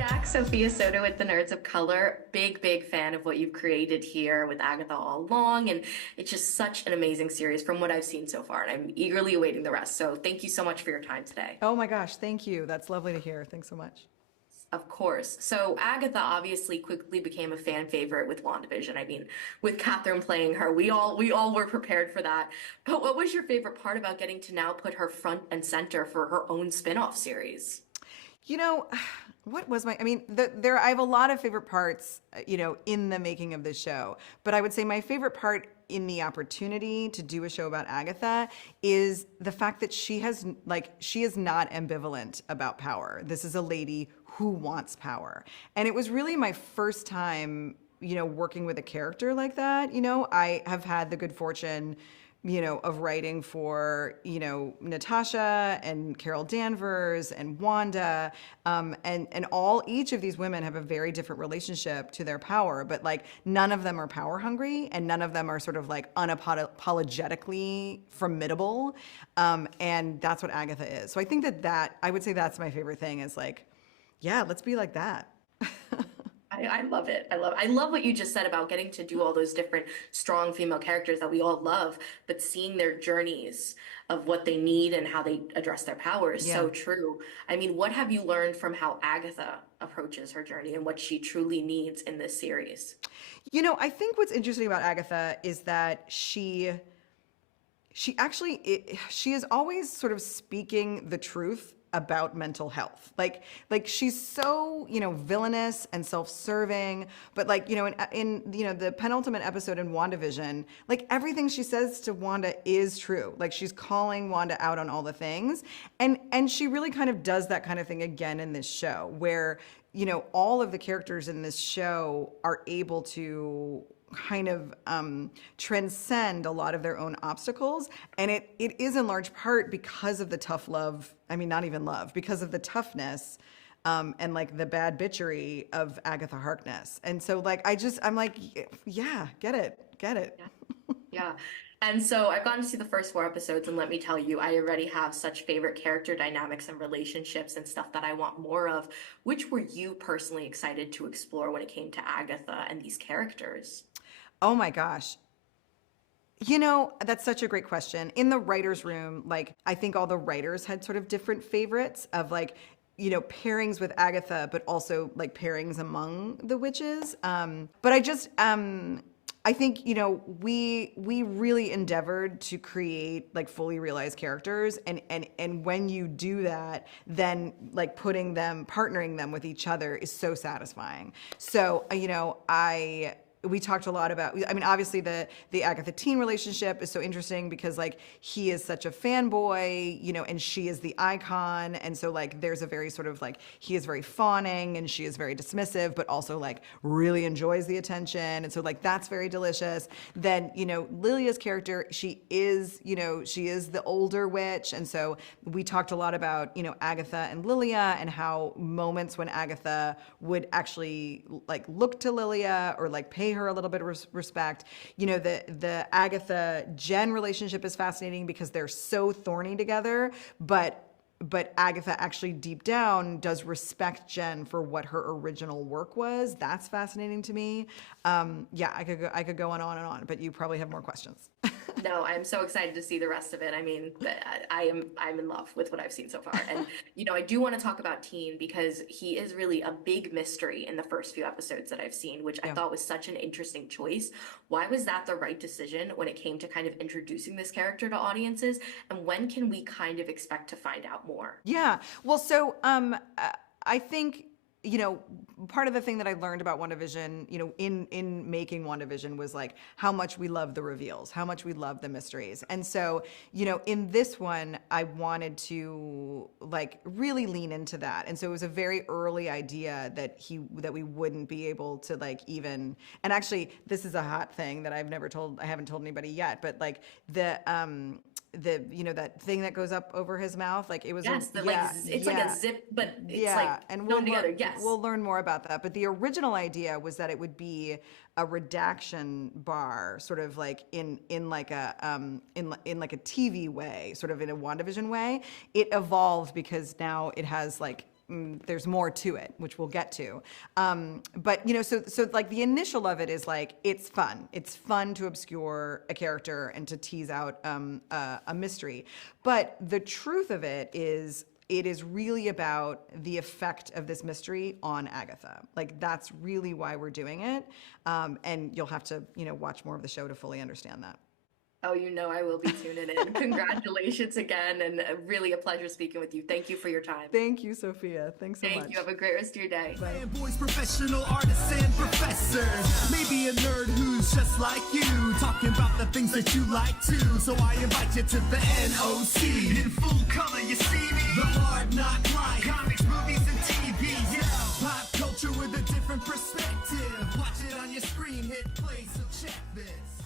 Jack, Sophia Soto with the Nerds of Color. Big fan of what you've created here with Agatha all along. And it's just such an amazing series from what I've seen so far. And I'm eagerly awaiting the rest. So thank you so much for your time today. Oh my gosh, thank you. That's lovely to hear. Thanks so much. Of course. So Agatha obviously quickly became a fan favorite with WandaVision. I mean, with Catherine playing her, we all were prepared for that. But what was your favorite part about getting to now put her front and center for her own spin-off series? You know, what was my, I mean, I have a lot of favorite parts, in the making of this show, but I would say my favorite part in the opportunity to do a show about Agatha is the fact that she is not ambivalent about power. This is a lady who wants power. And it was really my first time, working with a character like that. I have had the good fortune of writing for, Natasha and Carol Danvers and Wanda, and each of these women have a very different relationship to their power, but like none of them are power hungry and none of them are sort of like unapologetically formidable, and that's what Agatha is. So I think that I would say that's my favorite thing is like, yeah, let's be like that. I love it. I love what you just said about getting to do all those different strong female characters that we all love, but seeing their journeys of what they need and how they address their power is Yeah. so true. I mean, what have you learned from how Agatha approaches her journey and what she truly needs in this series? I think what's interesting about Agatha is that she is always sort of speaking the truth about mental health. Like she's so, villainous and self-serving, but like, in the penultimate episode in WandaVision, like everything she says to Wanda is true. Like she's calling Wanda out on all the things. And she really kind of does that kind of thing again in this show where, all of the characters in this show are able to kind of transcend a lot of their own obstacles. And it is in large part because of the tough love. I mean, not even love, because of the toughness and like the bad bitchery of Agatha Harkness. And so like, I'm like, yeah, get it, get it. Yeah. Yeah. And so I've gotten to see the first four episodes, and let me tell you, I already have such favorite character dynamics and relationships and stuff that I want more of. Which were you personally excited to explore when it came to Agatha and these characters? Oh my gosh. That's such a great question. In the writer's room, like, I think all the writers had sort of different favorites of like, pairings with Agatha, but also like pairings among the witches. But I think, we really endeavored to create like fully realized characters. And when you do that, then like partnering them with each other is so satisfying. So, we talked a lot about, I mean, obviously the Agatha teen relationship is so interesting because like he is such a fanboy, and she is the icon. And so like there's a very sort of like, he is very fawning and she is very dismissive, but also like really enjoys the attention. And so like that's very delicious. Then, Lilia's character, she is the older witch. And so we talked a lot about, Agatha and Lilia and how moments when Agatha would actually like look to Lilia or like pay her a little bit of respect. The Agatha Jen relationship is fascinating because they're so thorny together, but Agatha actually deep down does respect Jen for what her original work was. That's fascinating to me. Yeah, I could go on and on, but you probably have more questions. No, I'm so excited to see the rest of it. I mean, I'm in love with what I've seen so far. And I do want to talk about Teen because he is really a big mystery in the first few episodes that I've seen, which I Yeah. thought was such an interesting choice. Why was that the right decision when it came to kind of introducing this character to audiences? And when can we kind of expect to find out more? Yeah. Well, so I think part of the thing that I learned about WandaVision, in making WandaVision was like how much we love the reveals, how much we love the mysteries. And so, in this one, I wanted to like really lean into that. And so it was a very early idea that we wouldn't be able to like even, and actually this is a hot thing that I haven't told anybody yet, but like that thing that goes up over his mouth, like it was Yes, the like yeah, it's like a yeah. zip, but it's like Yeah, and sewn together. Yes. we'll learn more about that. But the original idea was that it would be a redaction bar, sort of like in like a in like a TV way, sort of in a WandaVision way. It evolved because now it has like there's more to it, which we'll get to. But you know, so like the initial of it is like it's fun. It's fun to obscure a character and to tease out a mystery. But the truth of it is really about the effect of this mystery on Agatha. Like that's really why we're doing it. And you'll have to, you know, watch more of the show to fully understand that. Oh, you know I will be tuning in. Congratulations again, and really a pleasure speaking with you. Thank you for your time. Thank you, Sophia. Thanks so much. Thank you. Have a great rest of your day. Fanboys, professional artists, and professors. Maybe a nerd who's just like you, talking about the things that you like too. So I invite you to the NOC. In full color, you see me. The hard knock life. Comics, movies, and TV. Yeah. Pop culture with a different perspective. Watch it on your screen, hit play, so check this.